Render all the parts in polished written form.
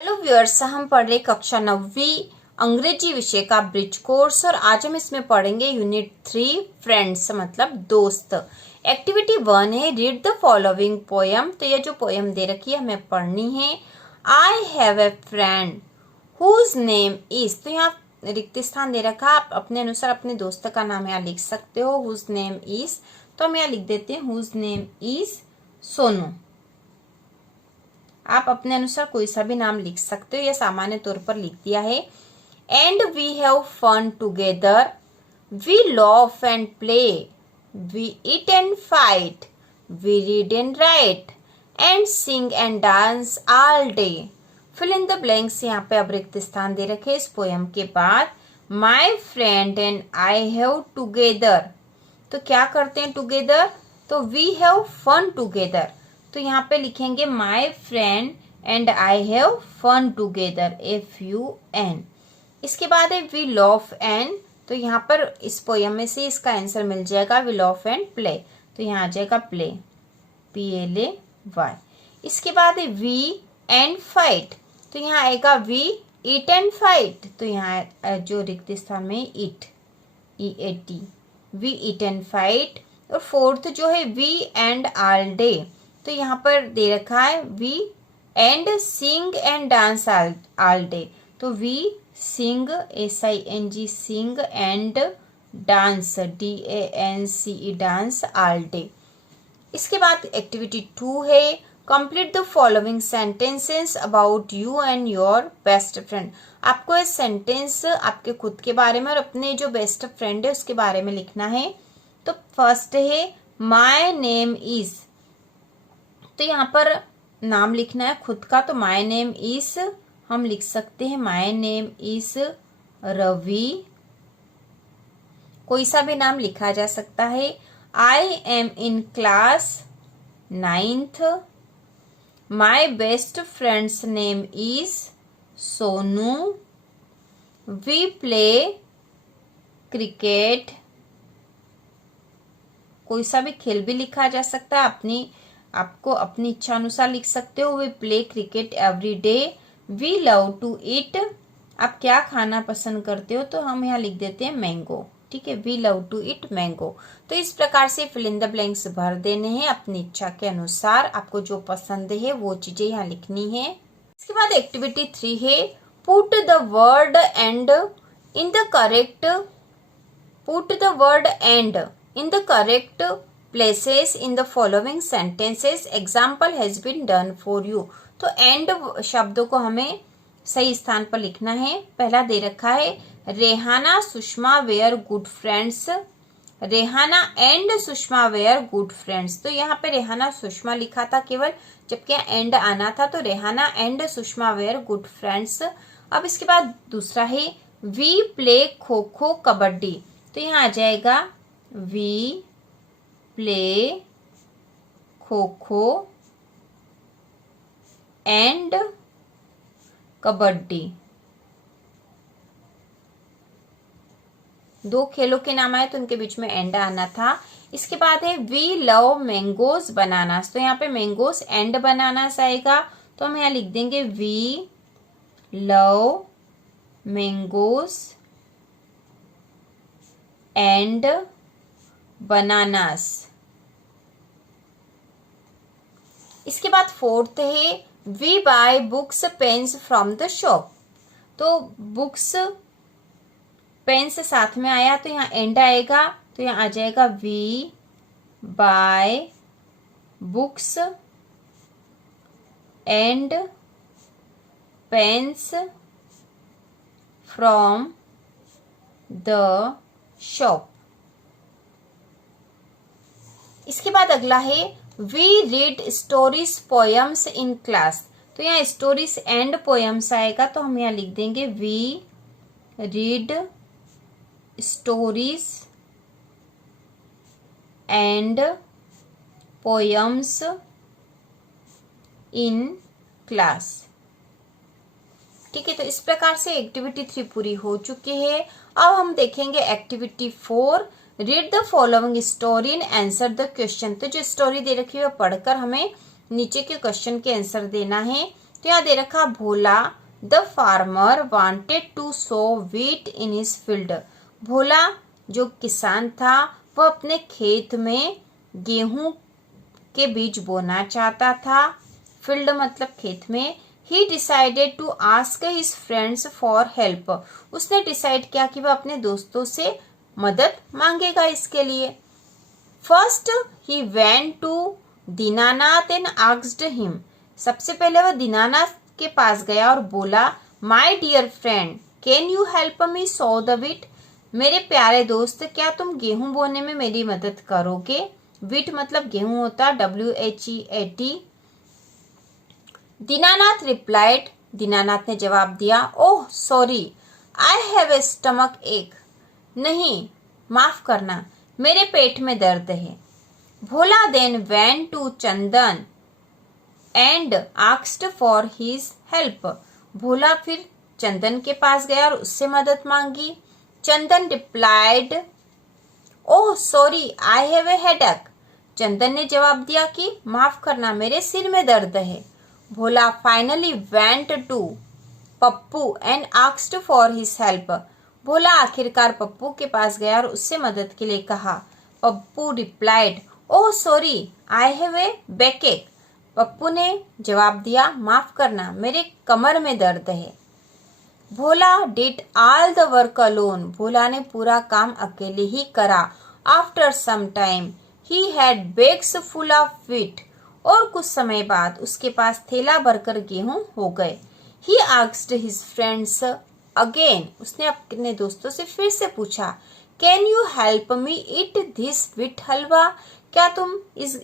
Hello viewers, हम पढ़ रहे कक्षा 9वीं अंग्रेजी विषय का ब्रिज कोर्स और आज हम इसमें पढ़ेंगे यूनिट 3 फ्रेंड्स मतलब दोस्त। एक्टिविटी 1 है रीड द फॉलोइंग पोयम। तो ये जो पोयम दे रखी है हमें पढ़नी है। I have a friend whose name is. तो यहाँ रिक्त स्थान दे रखा, आप अपने अनुसार अपने दोस्त का नाम यहाँ लिख सकते हो। हुज नेम इज, तो हम यहाँ लिख देते हैं हुज नेम इज सोनू। आप अपने अनुसार कोई सा भी नाम लिख सकते हो, यह सामान्य तौर पर लिख दिया है। And we have fun together, we laugh and play, we eat and fight, we read and write and sing and dance all day. Fill in the blanks यहाँ पे अब रिक्त स्थान दे रखे इस पोयम के बाद। माई friend and I have together, तो क्या करते हैं टुगेदर, तो वी हैव फन टुगेदर। तो यहाँ पे लिखेंगे my friend and I have fun together, FUN। इसके बाद है वी लॉफ एंड, तो यहाँ पर इस पोयम में से इसका आंसर मिल जाएगा वी लॉफ एंड प्ले, तो यहाँ आ जाएगा प्ले, PLAY। इसके बाद है वी एंड फाइट, तो यहाँ आएगा वी ईट एंड फाइट, तो यहाँ जो रिक्त स्थान में eat, EAT, we eat and fight. और फोर्थ जो है वी एंड ऑल डे, तो यहाँ पर दे रखा है we and sing and dance all day, तो we sing SING sing and dance DANCE dance all day. इसके बाद एक्टिविटी 2 है complete the following sentences about you and your best friend. आपको ये सेंटेंस आपके खुद के बारे में और अपने जो बेस्ट फ्रेंड है उसके बारे में लिखना है। तो फर्स्ट है माय नेम इज, तो यहाँ पर नाम लिखना है खुद का, तो माय नेम इज हम लिख सकते हैं माय नेम इज रवि, कोई सा भी नाम लिखा जा सकता है। I am in class 9th, my best friend's name is Sonu, we play cricket, कोई सा भी खेल भी लिखा जा सकता है, आपको अपनी इच्छा अनुसार लिख सकते हो। We play cricket every day, we love to eat, आप क्या खाना पसंद करते हो, तो हम यहाँ लिख देते हैं मैंगो, ठीक है, we love to eat mango. तो इस प्रकार से फिल इन द ब्लैंक्स भर देने हैं अपनी इच्छा के अनुसार, आपको जो पसंद है वो चीजें यहाँ लिखनी है। इसके बाद एक्टिविटी 3 है put the word and in the correct, put the word and in the correct places in the following sentences, example has been done for you। तो एंड शब्दों को हमें सही स्थान पर लिखना है। पहला दे रखा है Rehana Sushma were good friends, Rehana and Sushma were good friends, तो यहाँ पे रेहाना सुषमा लिखा था केवल, जबकि एंड आना था, तो Rehana and Sushma were good friends. अब इसके बाद दूसरा है वी प्ले खो खो कबड्डी, तो यहाँ आ जाएगा we play kho kho and kabaddi, दो खेलों के नाम आए तो उनके बीच में एंड आना था। इसके बाद है वी लव मैंगोज बनानास, तो यहाँ पे मैंगोज एंड बनानास आएगा, तो हम यहाँ लिख देंगे we love mangoes and bananas. इसके बाद फोर्थ है we buy books pens from the shop, तो बुक्स पेन से साथ में आया तो यहाँ एंड आएगा, तो यहाँ आ जाएगा we buy books and pens from the shop. इसके बाद अगला है we read stories poems in class, तो यहाँ स्टोरीज एंड पोयम्स आएगा, तो हम यहाँ लिख देंगे we read stories and poems in class, ठीक है। तो इस प्रकार से एक्टिविटी 3 पूरी हो चुकी है। अब हम देखेंगे activity 4 read the following story and answer the question. तो जो स्टोरी दे रखी है वो पढ़कर हमें नीचे के क्वेश्चन के आंसर देना है। तो यहाँ दे रखा Bhola the farmer wanted to sow wheat in his field. Bhola जो किसान था वह अपने खेत में गेहूं के बीज बोना चाहता था। फील्ड मतलब खेत में। He decided to ask his friends for help. उसने डिसाइड किया कि वह अपने दोस्तों से मदद मांगेगा इसके लिए। First he went to Dinanath and asked him. सबसे पहले वह दीनानाथ के पास गया और बोला, my dear friend can you help me sow the wheat. मेरे प्यारे दोस्त क्या तुम गेहूं बोने में मेरी मदद करोगे। व्हीट मतलब गेहूं होता, WHEAT। दीनानाथ रिप्लाइड। दीनानाथ ने जवाब दिया, oh sorry I have a stomach ache. नहीं, माफ करना, मेरे पेट में दर्द है। Bhola then went to Chandan and asked for his help. Bhola फिर चंदन के पास गया और उससे मदद मांगी। Chandan replied, oh sorry I have a headache. Chandan ने जवाब दिया कि माफ करना, मेरे सिर में दर्द है। Bhola finally went to Pappu and asked for his help. Bhola आखिरकार पप्पू के पास गया और उससे मदद के लिए कहा। Pappu replied, oh sorry I have ए बैकएक। पप्पू ने जवाब दिया, माफ करना, मेरे कमर में दर्द है। Bhola did all the work alone. Bhola ने पूरा काम अकेले ही करा। After some time he had bags full of wheat. और कुछ समय बाद उसके पास थैला भरकर गेहूं हो गए। He asked his friends again. उसने अपने दोस्तों से फिर से पूछा, can you help me eat this wheat halwa. क्या तुम इस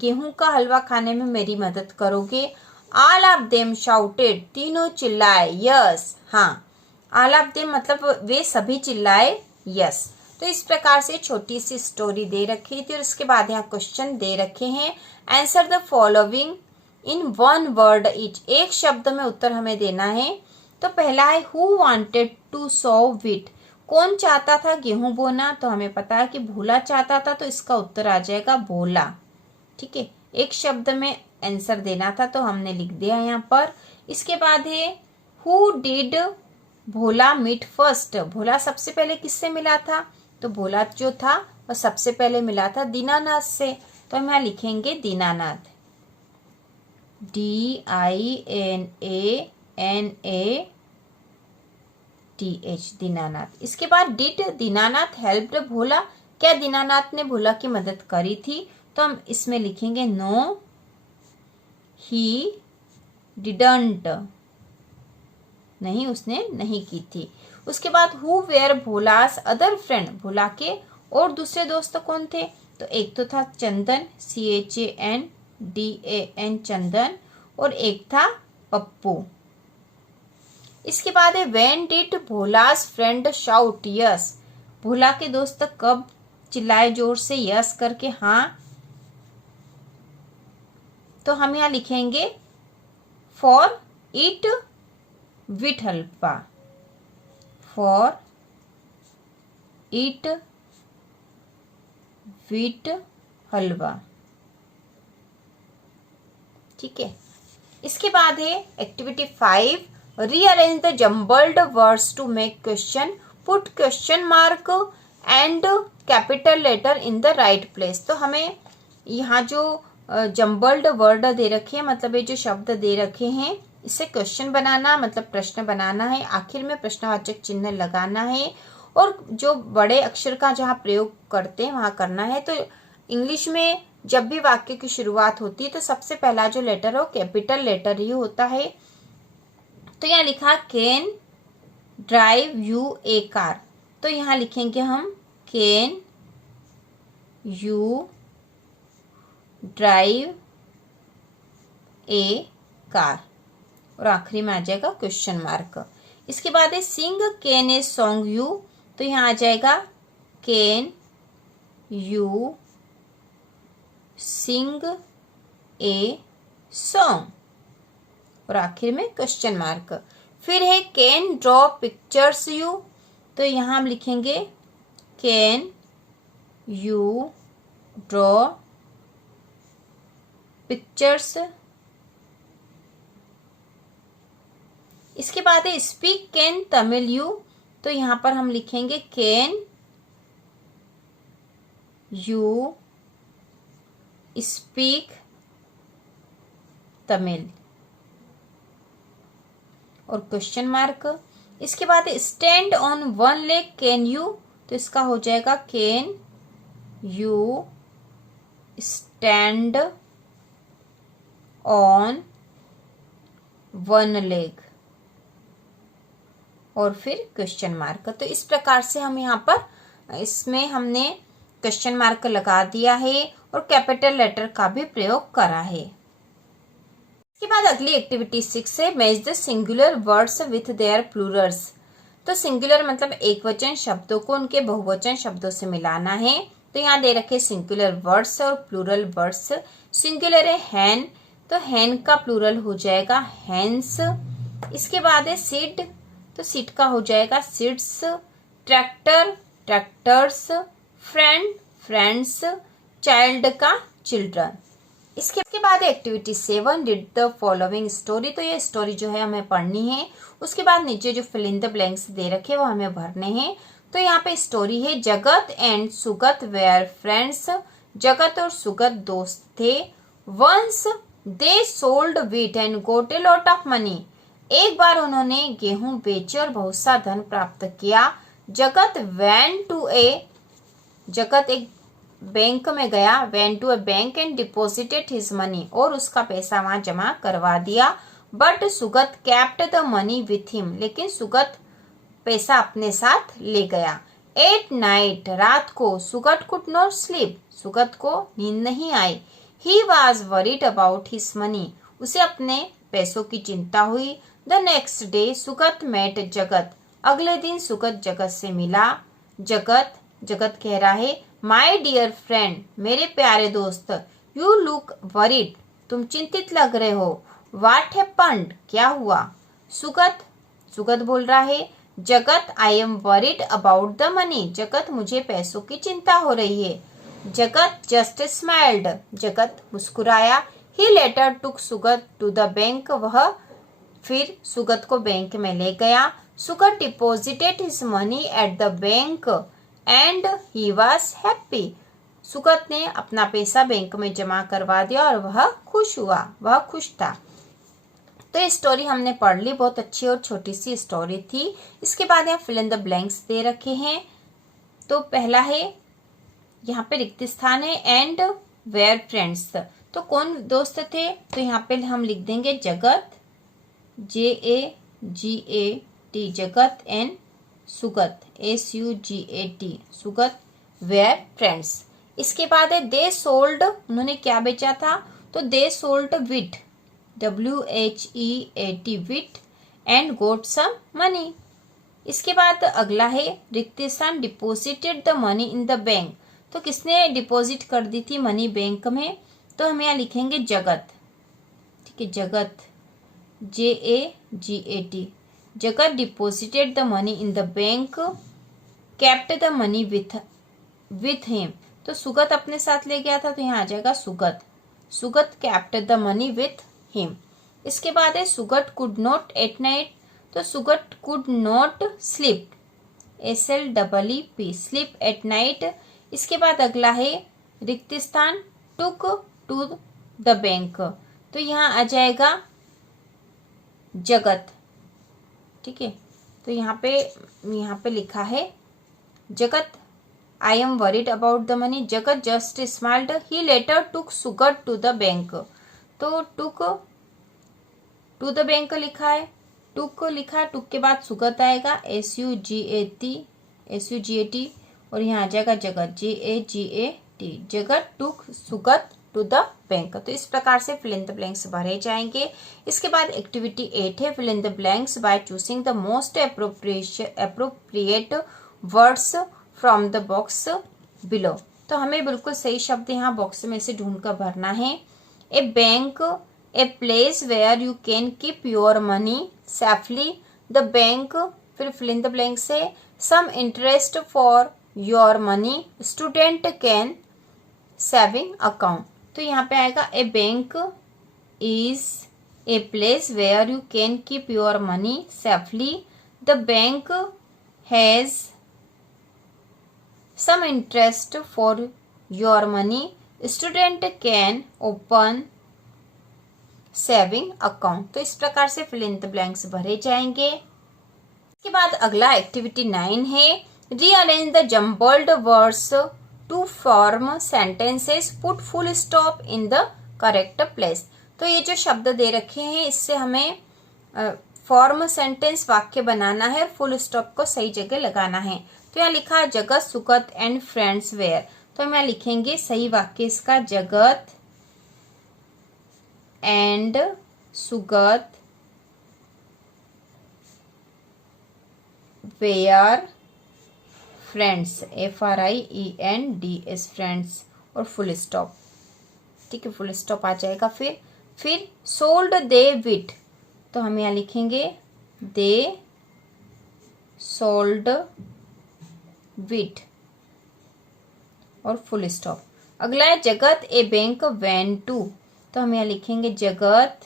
गेहूं का हलवा खाने में मेरी मदद करोगे। All of them shouted. तीनों चिल्लाए, यस हाँ। ऑल ऑफ देम मतलब वे सभी चिल्लाए यस। तो इस प्रकार से छोटी सी स्टोरी दे रखी थी और उसके बाद यहाँ क्वेश्चन दे रखे हैं। Answer the following in one word each. एक शब्द में उत्तर हमें देना है। तो पहला है who wanted to sow wheat. कौन चाहता था गेहूं बोना। तो हमें पता है कि भोला चाहता था, तो इसका उत्तर आ जाएगा भोला। ठीक है, एक शब्द में आंसर देना था तो हमने लिख दिया यहाँ पर। इसके बाद है who did Bhola meet first. Bhola सबसे पहले किससे मिला था। तो भोला जो था वह सबसे पहले मिला था दीनानाथ से। तो हम यहाँ लिखेंगे दीनानाथ, DINANATH, दीनानाथ। इसके बाद डिड दीनानाथ हेल्प्ड भोला। क्या दीनानाथ ने भोला की मदद करी थी। तो हम इसमें लिखेंगे नो ही डिडंट। नहीं, उसने नहीं की थी। उसके बाद हु वेयर भोलास अदर फ्रेंड। भोला के और दूसरे दोस्त कौन थे। तो एक तो था चंदन, CHANDAN चंदन, और एक था पप्पू। इसके बाद है when did Bhola's friend shout yes. Bhola के दोस्त कब चिल्लाए जोर से यस करके हाँ। तो हम यहाँ लिखेंगे for it wheat halwa, for it wheat halwa. ठीक है, इसके बाद है activity 5, rearrange the jumbled words to make question, put question mark and capital letter in the right place. तो हमें यहाँ जो जम्बल्ड वर्ड दे रखे हैं, मतलब ये जो शब्द दे रखे हैं, इससे क्वेश्चन बनाना मतलब प्रश्न बनाना है। आखिर में प्रश्नवाचक चिन्ह लगाना है और जो बड़े अक्षर का जहाँ प्रयोग करते हैं वहां करना है। तो इंग्लिश में जब भी वाक्य की शुरुआत होती है तो सबसे पहला जो लेटर है वो कैपिटल लेटर ही होता है। तो यहाँ लिखा can drive U A car. तो यहाँ लिखेंगे हम can you drive A car, और आखिरी में आ जाएगा क्वेश्चन मार्क। इसके बाद है सिंग कैन ए सॉन्ग यू। तो यहाँ आ जाएगा can you sing a song, और आखिर में क्वेश्चन मार्क। फिर है कैन ड्रॉ पिक्चर्स यू। तो यहाँ हम लिखेंगे कैन यू ड्रॉ पिक्चर्स इसके बाद है स्पीक कैन तमिल यू, तो यहाँ पर हम लिखेंगे कैन यू स्पीक तमिल और क्वेश्चन मार्क। इसके बाद stand on one leg can you, तो इसका हो जाएगा can you stand on one leg और फिर क्वेश्चन मार्क। तो इस प्रकार से हम यहाँ पर इसमें हमने क्वेश्चन मार्क लगा दिया है और कैपिटल लेटर का भी प्रयोग करा है। इसके बाद अगली एक्टिविटी 6 है match the singular words with their Plurals. तो सिंगुलर मतलब एक वचन शब्दों को उनके बहुवचन शब्दों से मिलाना है। तो यहाँ दे रखे सिंगुलर वर्ड्स और प्लूरल वर्ड्स। सिंगुलर है हैन, तो हैन का प्लूरल हो जाएगा हैंस। इसके बाद है सीड, तो सीड का हो जाएगा seeds. Tractor tractors. Friend friends. Child का चिल्ड्रन। इसके बाद activity 7 read the following story. तो ये स्टोरी जो है हमें पढ़नी है। उसके बाद नीचे जो फिल इन द ब्लैंक्स दे रखे वो हमें भरने हैं। तो यहाँ पे स्टोरी है जगत एंड सुगत वेयर फ्रेंड्स। जगत और सुगत दोस्त थे। Once they sold wheat and got a lot of money. एक बार उन्होंने गेहूं बेचे और बहुत सा धन प्राप्त किया। जगत जगत एक बैंक में गया। Went to a bank and deposited his money, और उसका पैसा वहां जमा करवा दिया। But Sugat kept the money with him, लेकिन सुगत पैसा अपने साथ ले गया। एट नाइट, रात को, Sugat could not sleep, Sugat को नींद नहीं आई। He was worried about his money, उसे अपने पैसों की चिंता हुई। The next day Sugat met Jagat, अगले दिन सुगत जगत से मिला। जगत कह रहा है माई डियर फ्रेंड, मेरे प्यारे दोस्त, यू लुक वरीड, तुम चिंतित लग रहे हो। वाट हैपेंड, क्या हुआ। सुगत बोल रहा है Jagat I am worried about the money, जगत मुझे पैसों की चिंता हो रही है। जगत जस्ट स्माइल्ड, जगत मुस्कुराया। He later took Sugat to the bank, वह फिर सुगत को बैंक में ले गया। Sugat deposited his money at the bank and he was happy, Sugat ने अपना पैसा बैंक में जमा करवा दिया और वह खुश हुआ, वह खुश था। तो ये स्टोरी हमने पढ़ ली, बहुत अच्छी और छोटी सी स्टोरी थी। इसके बाद यहाँ फिल इन द ब्लैंक्स दे रखे हैं। तो पहला है यहाँ पे रिक्त स्थान है एंड वेयर फ्रेंड्स, तो कौन दोस्त थे, तो यहाँ पे हम लिख देंगे Jagat JAGAT Jagat and Sugat SUGAT Sugat were friends. इसके बाद है दे सोल्ड, उन्होंने क्या बेचा था, तो they sold wheat WHEAT wheat and got some money. इसके बाद अगला है रिक्त स्थान deposited the money in the bank, तो किसने डिपॉजिट कर दी थी मनी बैंक में, तो हम यहाँ लिखेंगे जगत। ठीक है, जगत JAGAT जगत deposited the money in the bank, kept the money with him, तो सुगत अपने साथ ले गया था, तो यहाँ आ जाएगा Sugat kept the money with him. इसके बाद है Sugat could not at night, तो Sugat could not sleep SLEEP sleep at night. इसके बाद अगला है रिक्त स्थान टुक टू द बैंक, तो यहाँ आ जाएगा जगत। ठीक है, तो यहाँ पे लिखा है Jagat I am worried about the money, Jagat just smiled, he later took Sugat to the bank, तो टुक टू द बैंक लिखा है, टुक लिखा है, टुक के बाद सुगत आएगा SUGAT और यहाँ आ जाएगा जगत JAGAT जगत टुक सुगत टू द बैंक। तो इस प्रकार से फिल इन द ब्लैंक्स भरे जाएंगे। इसके बाद एक्टिविटी 8 है fill in the blanks by choosing the most appropriate words from the box below. तो हमें बिल्कुल सही शब्द यहाँ बॉक्स में से ढूंढ कर भरना है। A bank, a place where you can keep your money safely, the bank, फिर फिल इन द ब्लैंक्स है some interest for your money, student can saving account. तो यहाँ पे आएगा a bank is a place where you can keep your money safely. The bank has some interest for your money. Student can open saving account. तो इस प्रकार से fill in the blanks भरे जाएंगे। इसके बाद अगला एक्टिविटी 9 है, rearrange the jumbled words to form sentences, put full stop in the correct place. तो ये जो शब्द दे रखे हैं इससे हमें फॉर्म सेंटेंस वाक्य बनाना है और फुल स्टॉप को सही जगह लगाना है। तो यहाँ लिखा जगत सुगत एंड फ्रेंड्स वेयर। तो हम यहाँ लिखेंगे सही वाक्य इसका, Jagat and Sugat were friends, FRIENDS friends और फुल स्टॉप। ठीक है, फुल स्टॉप आ जाएगा। फिर सोल्ड दे विट। तो हम यहाँ लिखेंगे दे सोल्ड विट और फुल स्टॉप। अगला है जगत ए बैंक वेंट टू। तो हम यहाँ लिखेंगे Jagat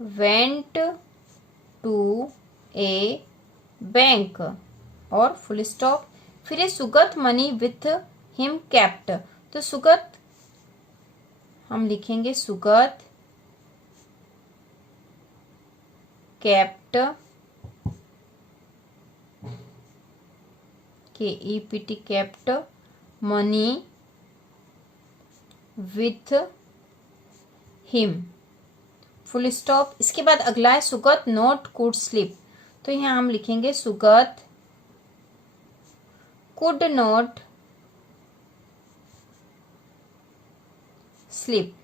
went to a bank और फुल स्टॉप। फिर है Sugat money with him kept. तो सुगत हम लिखेंगे Sugat kept, KEPT kept money with him, full stop. इसके बाद अगला है सुगत नॉट कुड स्लीप। तो यहाँ हम लिखेंगे सुगत कुड नॉट स्लीप।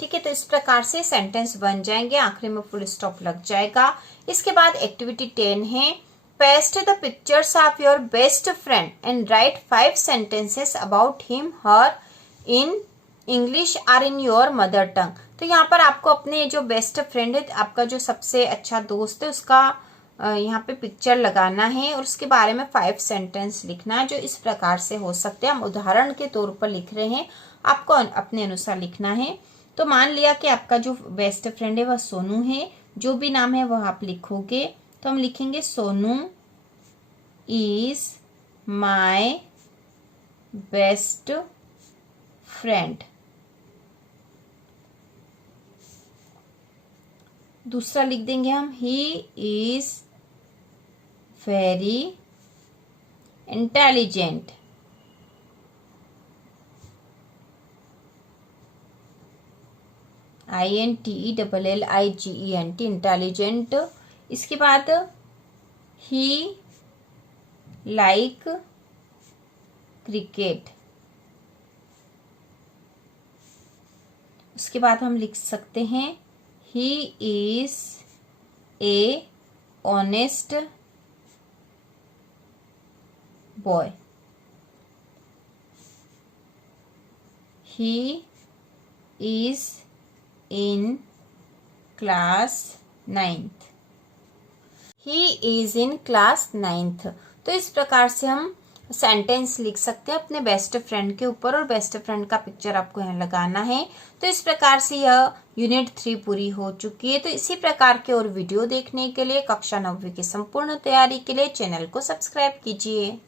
ठीक है, तो इस प्रकार से सेंटेंस बन जाएंगे, आखिरी में फुल स्टॉप लग जाएगा। इसके बाद एक्टिविटी 10 है, paste the pictures of your best friend and right 5 sentences about him her in English और इन योर मदर टंग। तो यहाँ पर आपको अपने जो बेस्ट फ्रेंड है, आपका जो सबसे अच्छा दोस्त है, उसका यहाँ पे पिक्चर लगाना है और उसके बारे में 5 सेंटेंस लिखना है, जो इस प्रकार से हो सकते हैं। हम उदाहरण के तौर पर लिख रहे हैं, आपको अपने अनुसार लिखना है। तो मान लिया कि आपका जो बेस्ट फ्रेंड है वह सोनू है, जो भी नाम है वह आप लिखोगे। तो हम लिखेंगे Sonu is my best friend. दूसरा लिख देंगे हम, he is very intelligent. INTELLIGENT intelligent. इसके बाद ही लाइक क्रिकेट। उसके बाद हम लिख सकते हैं he is a honest boy. He is in class 9th। He is in class 9th। तो इस प्रकार से हम सेंटेंस लिख सकते हैं अपने बेस्ट फ्रेंड के ऊपर, और बेस्ट फ्रेंड का पिक्चर आपको यहाँ लगाना है। तो इस प्रकार से यह यूनिट 3 पूरी हो चुकी है। तो इसी प्रकार के और वीडियो देखने के लिए, कक्षा 9वीं की संपूर्ण तैयारी के लिए चैनल को सब्सक्राइब कीजिए।